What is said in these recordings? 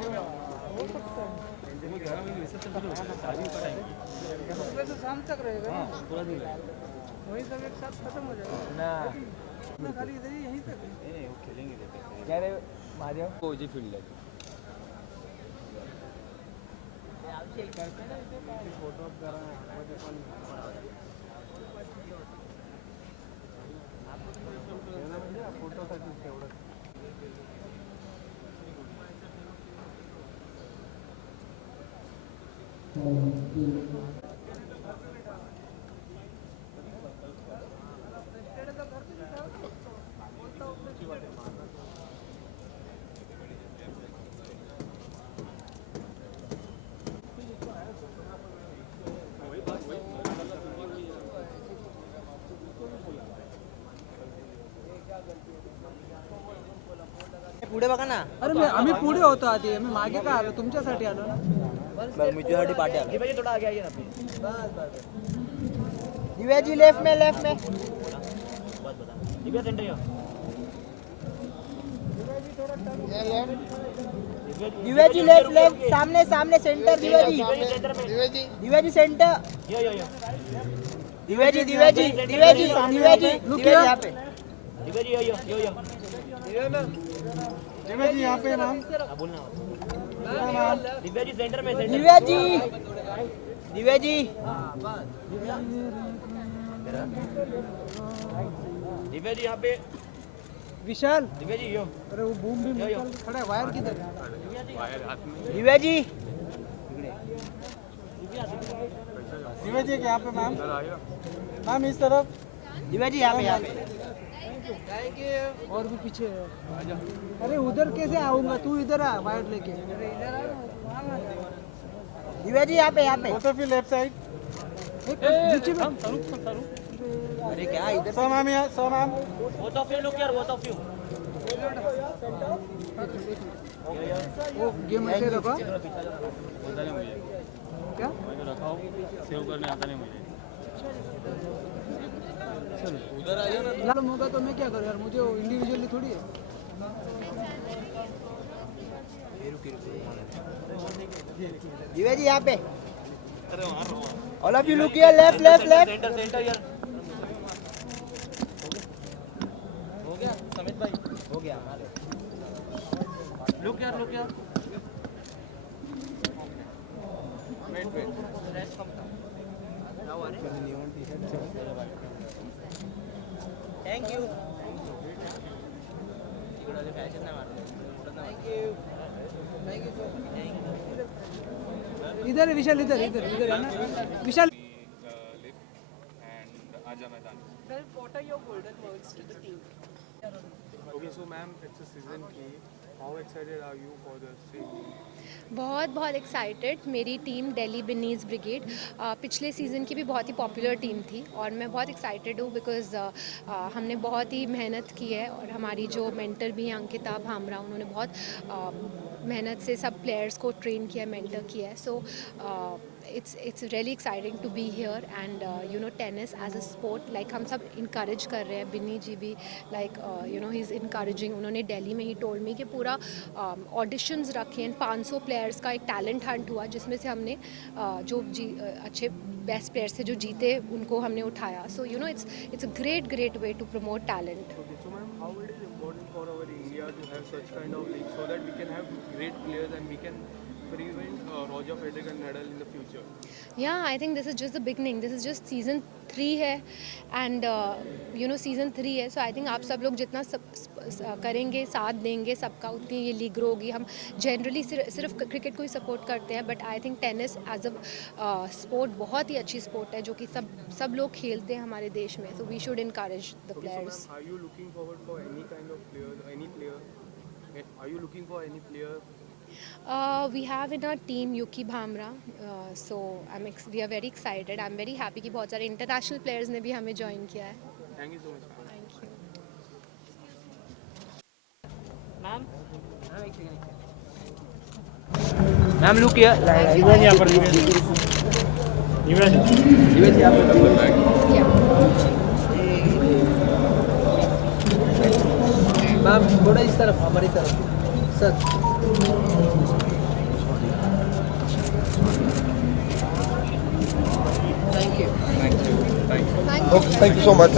हो सकता है। सुबह से शाम तक रहेगा ना, पूरा दिन वही सब एक साथ खत्म हो जाएगा ना ना, खाली इधर ही यहीं तक है। नहीं वो खेलेंगे क्या रे महादेव को जी फील्ड है करते ना इथे काय फोटो करा मध्ये पण फोटोसाठी तेवढं पुढे बघा ना. अरे आम्ही पुढे होतो आधी, आम्ही मागे का आलो, तुमच्यासाठी आलो ना. बस मी तुझ्यासाठी पाठी आलो. भाई थोड़ा आगे आइए ना प्लीज. बस दिव्या जी लेफ्ट में बस बता. दिव्या सेंटर यो. दिव्या जी लेफ्ट सामने सामने सेंटर दिव्या जी दिव्या जी सेंटर यो दिव्या जी यहाँ पे दिव्या जी यो दिव्या जी यहाँ पे नाम बोलना दिव्या जी सेंटर में दिव्या जी यहाँ पे विशाल. दिव्या जी यो अरे वो बूम भी खड़ा है, वायर किधर है? दिव्या जी दिव्या जी यहाँ पे मैम, मैम इस तरफ. दिव्या जी यहाँ पे और भी पीछे है. अरे उधर कैसे आऊंगा, तू इधर आ वायर लेके. दिव्या जी यहाँ पे both of you left side. नीचे में. अरे क्या इधर सो मैम यहाँ, so ma'am. both of you look here both of you वो गेम ऐसे रखो. पता नहीं मुझे क्या मैं तो रखा हूँ सेव करने आता नहीं मुझे लाल होगा तो मैं क्या करूँ यार, मुझे इंडिविजुअली थोड़ी है. दिव्या जी यहाँ पे all of you look here left centre यार हो गया समित भाई हो गया लुक यार थैंक यू इधर है विशाल, इधर है ना विशाल. and आजा मैदान. Well, what are your golden words to the team? Okay, so ma'am, it's a season 3. How excited are you for the season? बहुत एक्साइटेड. मेरी टीम दिल्ली बिनीज ब्रिगेड पिछले सीज़न की भी बहुत ही पॉपुलर टीम थी और मैं बहुत एक्साइटेड हूँ बिकॉज़ हमने बहुत ही मेहनत की है और हमारी जो मेंटर भी हैं अंकिता भामरा, उन्होंने बहुत मेहनत से सब प्लेयर्स को ट्रेन किया, मेंटर किया है. सो it's really exciting to be here and you know tennis as a sport like हम सब encourage कर रहे हैं. बिन्नी जी भी like you know he's encouraging. उन्होंने दिल्ली में ही told me कि पूरा auditions रखे हैं. 500 प्लेयर्स का एक टैलेंट हंट हुआ जिसमें से हमने जो अच्छे बेस्ट प्लेयर्स थे जो जीते उनको हमने उठाया. So you know it's a great way to promote talent. Okay, so ma'am, how it is important for our India to have such kind of league so that we can have great players and we can prevent Roger Federer and Nadal in the future? Yeah, I think this is just the beginning. This is just season 3 है and you know season 3 है. So I think आप सब लोग जितना करेंगे, साथ देंगे सबका, उतनी ये लीग ग्रो होगी. हम जनरली सिर्फ क्रिकेट को ही सपोर्ट करते हैं but I think tennis as a sport बहुत ही अच्छी स्पोर्ट है जो कि सब लोग खेलते हैं हमारे देश में. So we should encourage the Okay, players. so ma'am, are you looking forward for any kind of players, any player? Are you looking for any player? We have in our team Yuki Bhamra, so we are very excited. I'm very happy कि बहुत सारे international players ने भी हमें join किया है. Thank you so much, ma'am. Thank you. Ma'am look here यहाँ पर मैम थोड़ा इस तरफ, हमारी तरफ sir. Thank you so much.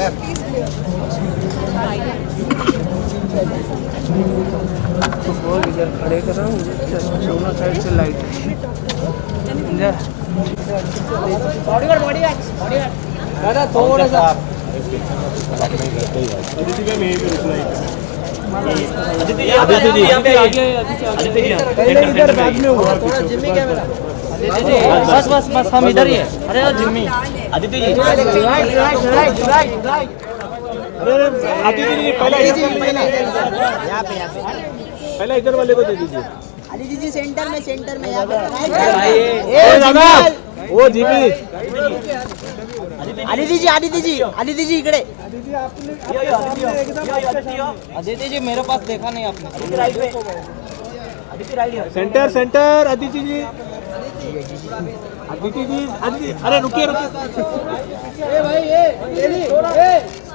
खड़े कर रहा हूँ दोनों साइड से लाइट दादा थोड़ा सा पहले इधर बाद में हुआ थोड़ा जिम्मी कैमरा बस बस बस हम इधर ही है अरे जिम्मी आदित्य जी पहले पहले इधर वाले को दे दीजिए आदित्य जी सेंटर में यहाँ पे वो जीपी आदित्य जी इकडे आदित्य जी मेरे पास देखा नहीं आपने सेंटर अदिति जी अरे रुकिए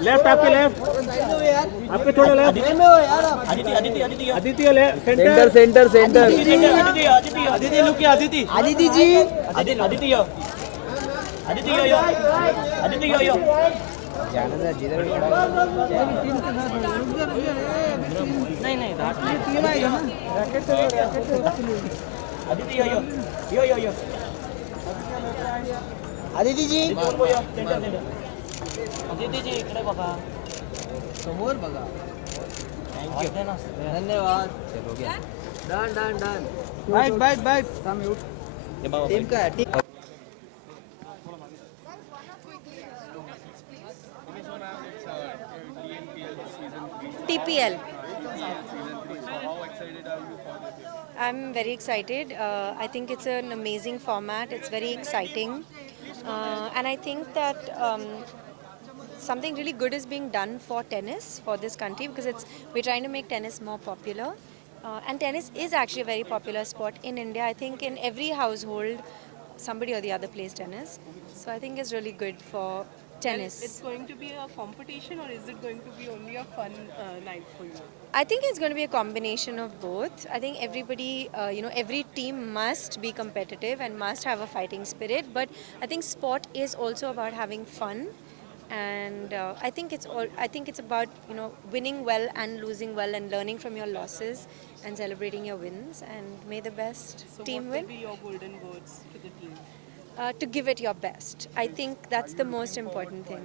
लेफ्ट आपके लेफ्ट आपके थोड़ा left Aditya centre Aditya look Aditya Aditya ji Aditya नहीं आदित्य जी आदित्य जी इकडे बघा समोर बघा धन्यवाद डन बाईट टीम का है team TPL. I'm very excited. I think it's an amazing format. It's very exciting. And I think that something really good is being done for tennis for this country because we're trying to make tennis more popular. And tennis is actually a very popular sport in India. I think in every household, somebody or the other plays tennis. So I think it's really good for tennis. And it's going to be a competition, or is it going to be only a fun night for you? I think it's going to be a combination of both. I think everybody, every team must be competitive and must have a fighting spirit. But I think sport is also about having fun, and I think it's about winning well and losing well and learning from your losses and celebrating your wins. And may the best team win. What will be your golden words to the team? To give it your best. I think that's the most important thing.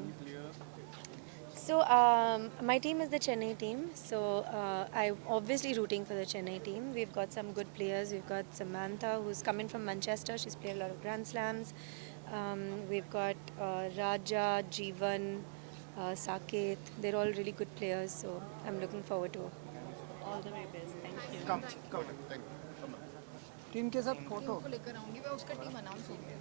So my team is the Chennai team. So I'm obviously rooting for the Chennai team. We've got some good players. We've got Samantha, who's coming from Manchester. She's played a lot of Grand Slams. We've got Raja, Jeevan, Saket. They're all really good players. So I'm looking forward to it. All the very best. Thank you. Team के साथ photo लेकर आऊंगी मैं उसका team announce हो गया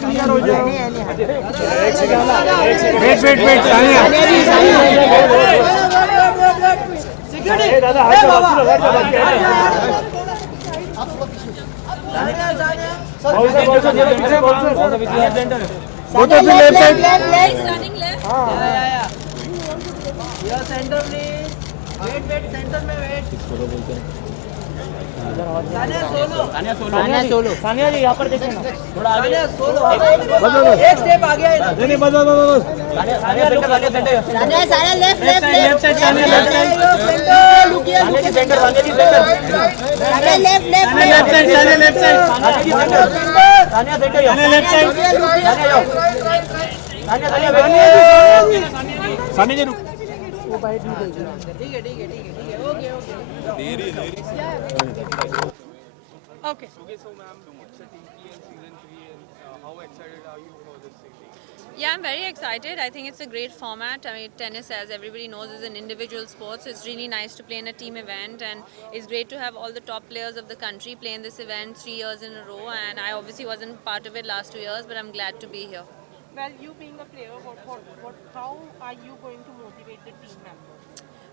clear हो जाओ वेट दादा सेंटर प्लीज वेट सेंटर में वेट सानिया जी यहाँ पर देखिए ना थोड़ा आगे एक स्टेप आगे है नहीं बस सानिया लेफ्ट साइड सानिया लुकिया centre Sania ji centre left left side Sania centre Sania left side Sania ji रुक वो बाइट नहीं देगी ठीक है okay Okay. So ma'am, it's a TPL season 3 and how excited are you for this season? Yeah, I'm very excited. I think it's a great format. I mean, tennis, as everybody knows, is an individual sport, so it's really nice to play in a team event, and it's great to have all the top players of the country play in this event 3 years in a row, and I obviously wasn't part of it last 2 years, but I'm glad to be here. Well, you being a player, how are you going to motivate the team members?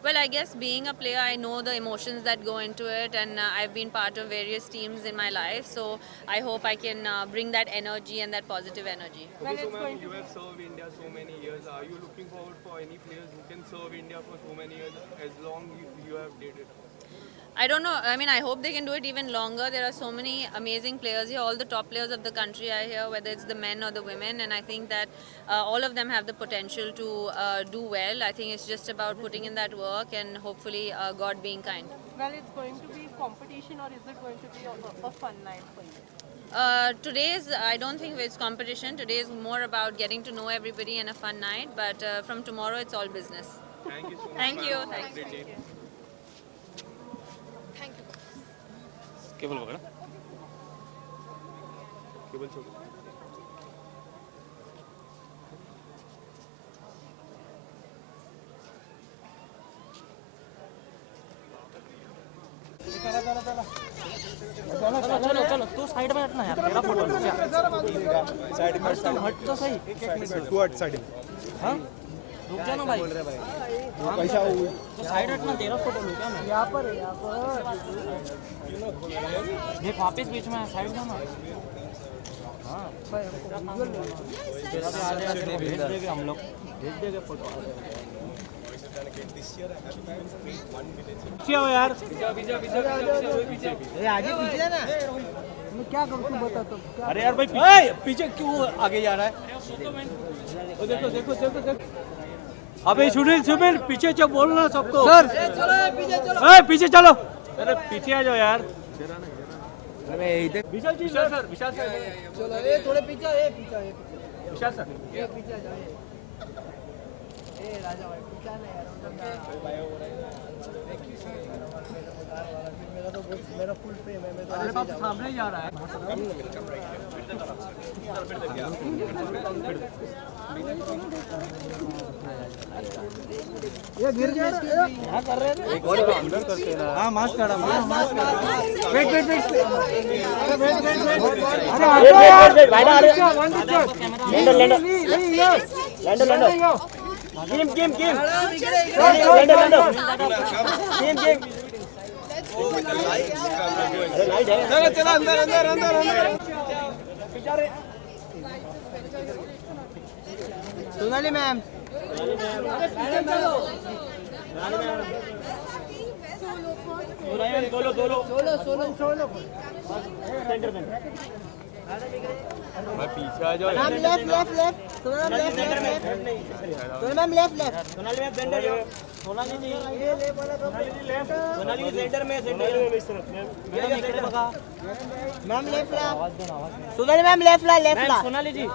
Well, I guess being a player, I know the emotions that go into it, and I've been part of various teams in my life. So I hope I can bring that energy and that positive energy. Okay, so ma'am, you have served India so many years. Are you looking forward for any players who can serve India for so many years as long you have did it? I don't know. I mean, I hope they can do it even longer. There are so many amazing players here. All the top players of the country are here, whether it's the men or the women. And I think that all of them have the potential to do well. I think it's just about putting in that work and hopefully God being kind. Well, it's going to be competition, or is it going to be a fun night for you? I don't think it's competition. Today is more about getting to know everybody and a fun night. But from tomorrow, it's all business. Thank you so much. Thank you. ma'am. Thanks. Great day. Cable पकड़ा cable छोड़ चला चला चला चलो चलो तू side में हटना यार, तेरा फोटो लूं क्या? साइड में हट तो सही। तू हट साइड में हाँ रुक जा ना भाई, पैसा तो साइड हटना, तेरा फोटो लूं क्या मैं? यहाँ पर देख वापस बीच में साइड जाना। हाँ तेरा भी आ जाएगा, तेरे को भेज देंगे हम लोग, भेज देंगे फोटो। पीछे हो यार, आगे पीछे ना, मैं क्या करूँ तू बता तो। अरे यार भाई पीछे क्यों आगे जा रहा है? देखो देखो देखो देखो, अबे सुनील सुनील पीछे चलो, बोलना सबको सर, पीछे चलो, अरे पीछे आ जाओ यार। अरे इधर विशाल जी सर, विशाल सर चलो ये थोड़े पीछे, ये पीछे, विशाल सर ये पीछे जाओ। ए राजा भाई पीछे ना यार, मेरा फुल प्रेम है, मैं तो अरे बाप सामने जा रहा है। ये गिर गया क्या कर रहे थे? एक और अंदर करते हैं। हाँ मास्क काढ़ा, मास्क काढ़ा। वेट वेट वेट, अरे वेट वेट वेट, अरे वेट भाई ना, अरे lander lander lander lander game game game lander lander game game. चलो चलो अंदर अंदर अंदर अंदर। सोनाली मैम, दोलो दोलो सोलो सेंटर में मैं पीछे आ जाओ। Ma'am left left left, Sonali left left left, Sonali ma'am left left, Sonali में सेंटर, सोनाली जी ये ले बोला तो सोनाली जी सेंटर में मैडम इकडे बघा, मैम लेफ्ट ला, सोनाली मैम लेफ्ट ला, लेफ्ट ला, Sonali ji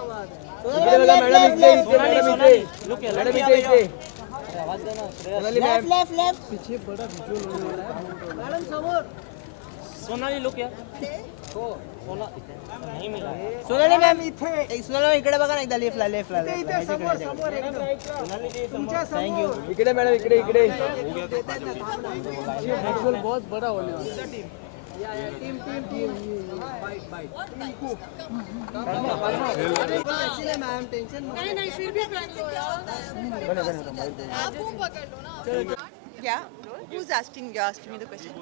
Sonali ma'am left left, Sonali Sonali look madam इथे आवाज देना, लेफ्ट लेफ्ट लेफ्ट, पीछे बड़ा विजुअल हो रहा है मैडम समोर, सोनाली लुक यार हो सोना नहीं मिला। सोनाली मॅम इथे, सोनाली मॅम इकडे बघा ना एकदा, लेफ्टला लेफ्टला, इथे समोर समोर एकदम, सोनाली जी तुमच्या समोर, इकडे मैडम इकडे इकडे। ये विजुअल बहुत बड़ा होने वाला है। Team team team fight fight ma'am, tension मत, नहीं फिर भी कर लो यार, आप वो पकड़ लो ना। Yeah. Who's asking? You asked me the question.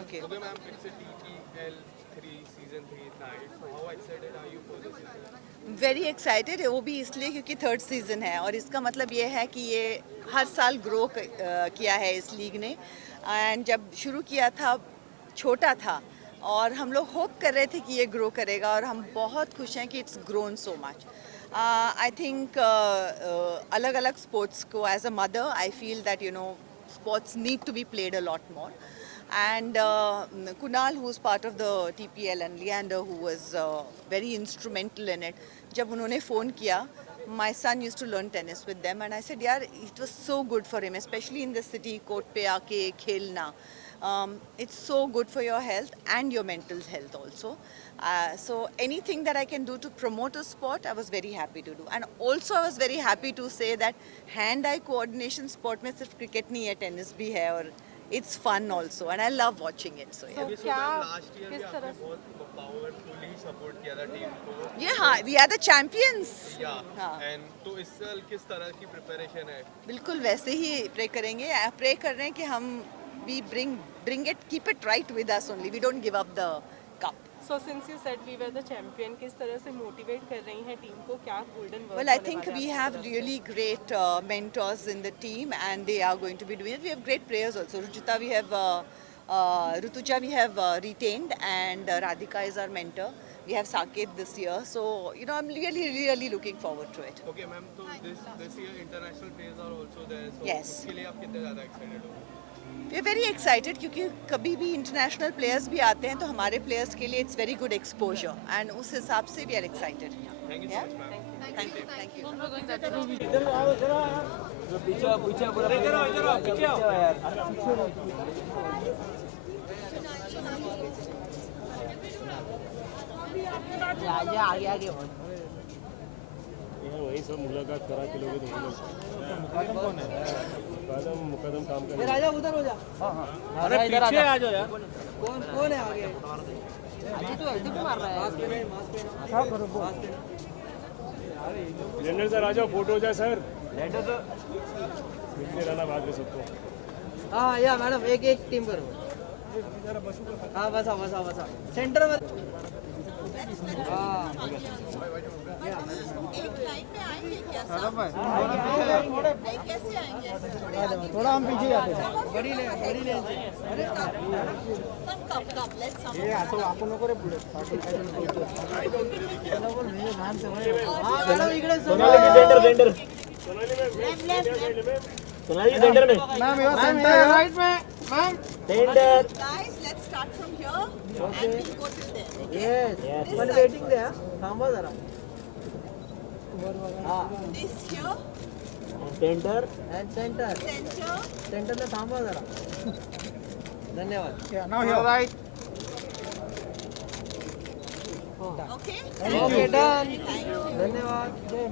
Okay. Okay, ma'am, it's a TPL 3 season 3 night. So how excited are you for this season? Very excited, वो भी इसलिए क्योंकि थर्ड सीज़न है, और इसका मतलब ये है कि ये हर साल ग्रो किया है इस लीग ने। एंड जब शुरू किया था छोटा था, और हम लोग होप कर रहे थे कि ये ग्रो करेगा, और हम बहुत खुश हैं कि it's grown so much. I think अलग अलग स्पोर्ट्स को, as a mother I feel that sports need to be played a lot more. And Kunal, who's part of the TPL, and Leander, who was very instrumental in it, jab unhone phone kiya, my son used to learn tennis with them, and I said, yaar, it was so good for him, especially in the city, court pe aake khelna. It's so good for your health and your mental health also. So anything that I can do to promote a sport, I was very happy to do. And also I was very happy to say that hand-eye coordination sport में सिर्फ cricket नहीं है, tennis भी है, और it's fun also, and I love watching it. So yeah. So ma'am, last year भी आपने बहुत पावरफुली सपोर्ट किया था टीम को ये हाँ, वी आर द चैंपियंस। या हाँ। एंड तो इस साल किस तरह की प्रिपरेशन है? बिल्कुल वैसे ही प्रे करेंगे, प्रे कर रहे हैं कि हम we bring it, keep it right with us only, we don't give up the cup. So since you said we were the champion, किस तरह से मोटिवेट कर रही हैं टीम को, क्या golden work? Well, I think we have really great mentors in the team, and they are going to be doing it. We have great players also. Rutuja we have retained, and Radhika is our mentor. We have Saket this year, so I'm really looking forward to it. Okay ma'am, तो this year international players are also there, so Yes. उसके लिए आप कितने ज़्यादा excited हो? We are very excited क्योंकि कभी भी इंटरनेशनल प्लेयर्स भी आते हैं तो हमारे प्लेयर्स के लिए it's very good exposure, and उस हिसाब से we are excited. Thank you so much ma'am. Thank you. आगे आगे आगे वही सब मुलाकात करा के लोगे तो मुकदम काम कर राजा उधर हो जा। अरे पीछे आ जाओ यार। कौन है आगे? अभी तो ऐसे भी मार रहा है। लेंडर सर आ जाओ, फोटो हो जाए सर। लेंडर सर मिलते रहना बाद में सबको। हाँ या मैडम एक टीम पर। हाँ बसा सेंटर में। हाँ एक लाइन में आएंगे क्या सब? नहीं, कैसे आएंगे? थोड़ा हम पीछे जाते हैं। बड़ी ले कब लेट्स सम। हे असं आपण नको रे पुढे। हाँ मैडम इकडे सोनाली सेंटर में। मैम सेंटर राइट में ma'am. Centre. Guys, let's start from here and we'll go till there. Yes पण वेटिंग द्या, थांबा जरा. हाँ This here, centre and centre center. सेंटरला थांबा जरा. धन्यवाद. Now here right. Okay. Okay done. Thank you. धन्यवाद. Okay.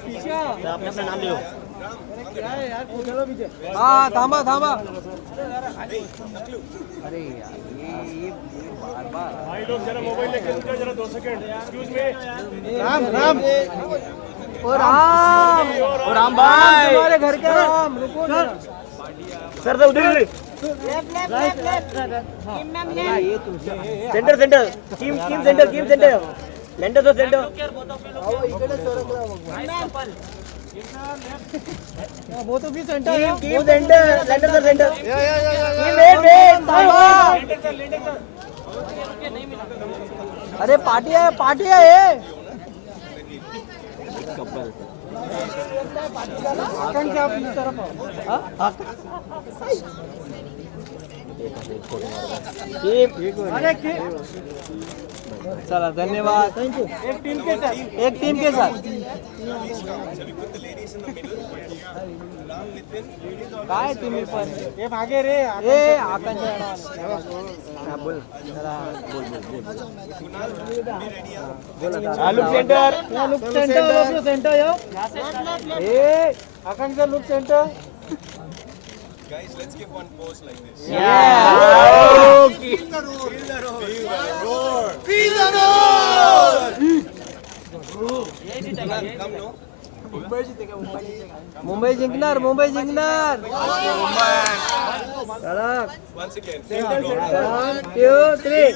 पीछे आपने अपना नाम लियो. क्या है यार, चलो पीछे. हाँ थांबा अरे यार ये बार भाई लोग जरा मोबाइल लेके रुक जाओ जरा 2 सेकंड. Excuse me. राम और राम भाई तुम्हारे घर के राम रुको सर तो उधर लेफ्ट ये तुम सेंटर टीम सेंटर लेंडर तो सेंटर. इकडे सरकला वो तो भी सेंटर है. टीम सेंटर लेंडर तो सेंटर. अरे पार्टी है ये. आकांक्षा आप इस तरफ आओ. अरे चला धन्यवाद. Thank you. एक टीम के साथ काय तुम्ही पण हे मागे रे. ए आकांक्षा बोल look centre yo A Akanksha look centre. Guys, let's give one pose like this. Mumbai जिंकणार कडक. Once again. 1 2 3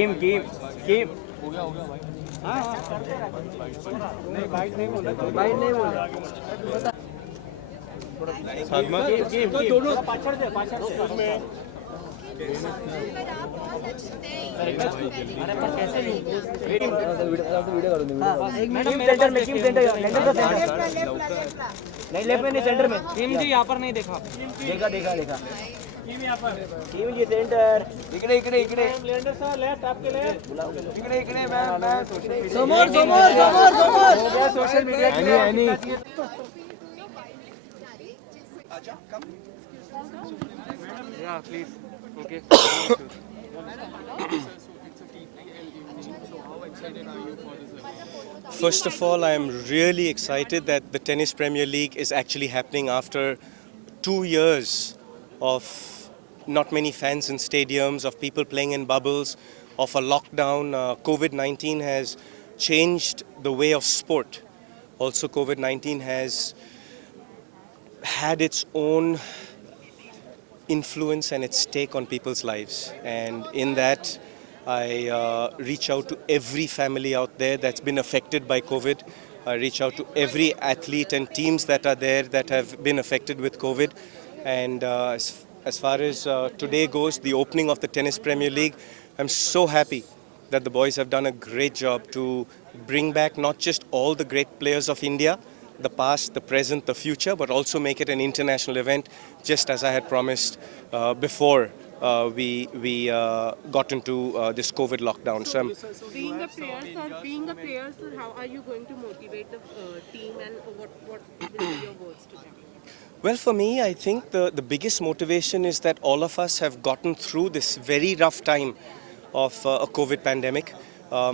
टीम बाइट नहीं बोला दोनों पाछड़ दे नहीं लेफ्ट में नहीं सेंटर में. टीम जी यहाँ पर नहीं देखा. देखा टीम जी सेंटर. इकडे लेंडर सर लेफ्ट आपके लेफ्ट. इकडे मैं समोर सोशल मीडिया आणि Yeah, please. Okay. team. So how excited are you for this event? First of all, I'm really excited that the Tennis Premier League is actually happening after 2 years of not many fans in stadiums, of people playing in bubbles, of a lockdown. COVID-19 has changed the way of sport. Also, COVID-19 has had its own influence and its take on people's lives. And in that, I reach out to every family out there that's been affected by COVID. I reach out to every athlete and teams that are there that have been affected with COVID. And as far as today goes, the opening of the Tennis Premier League, I'm so happy that the boys have done a great job to bring back not just all the great players of India, the past, the present, the future, but also make it an international event, just as I had promised before we got into this COVID lockdown. So Being a player, sir, how are you going to motivate the team, and what will be your words to them? well, for me, I think the biggest motivation is that all of us have gotten through this very rough time of a COVID pandemic.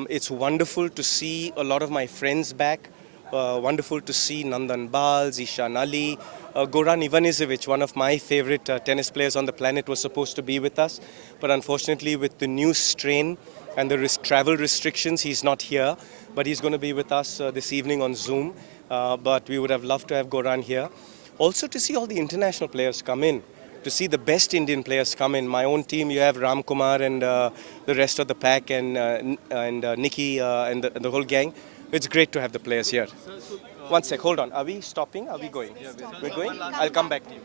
It's wonderful to see a lot of my friends back. Wonderful to see Nandan Bal, Zishan Ali, Goran Ivanisevic, one of my favorite tennis players on the planet, was supposed to be with us. But unfortunately, with the new strain and the travel restrictions, he's not here. But he's going to be with us this evening on Zoom. But we would have loved to have Goran here. Also to see all the international players come in, to see the best Indian players come in. My own team, you have Ram Kumar and the rest of the pack, and Nikki and the whole gang. It's great to have the players here. One sec, hold on. Are we stopping? Are we going? We're going? I'll come back to you.